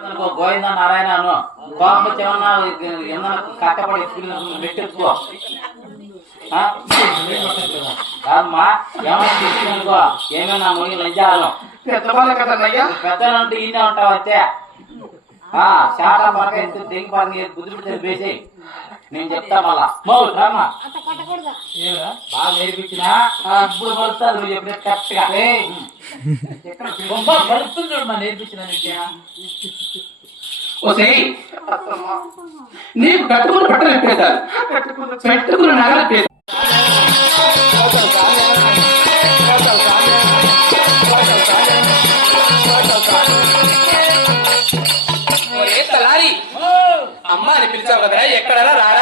గోవింద నారాయణ అను కోపం వచ్చేమన్నా ఏమన్నా కట్టపడి పెట్టెత్తుకో కాదమ్మా ఏమన్నా తీసుకునుకో ఏమైనా ముగి లంచాలు పెద్దవాళ్ళ కదన్నయ్యా పెద్దలంటూ ఇన్నే ఉంటావు అయితే శాఖ పరక ఎంత తెగి పరక బుద్ధి వేసి నేను చెప్తా మళ్ళా రామా బాగా నేర్పించినా ఇప్పుడు పడుతుంది నువ్వు చెప్పినట్టు కరెక్ట్గా పడుతుంది చూడమ్మా నేర్పించిన నీకు కట్టుకున్న బట్టలు ఎప్పేశారు పెట్టుకున్న నగలు ఎప్పేశారు అమ్మ అని పిలిచావు కదా ఎక్కడరా రారా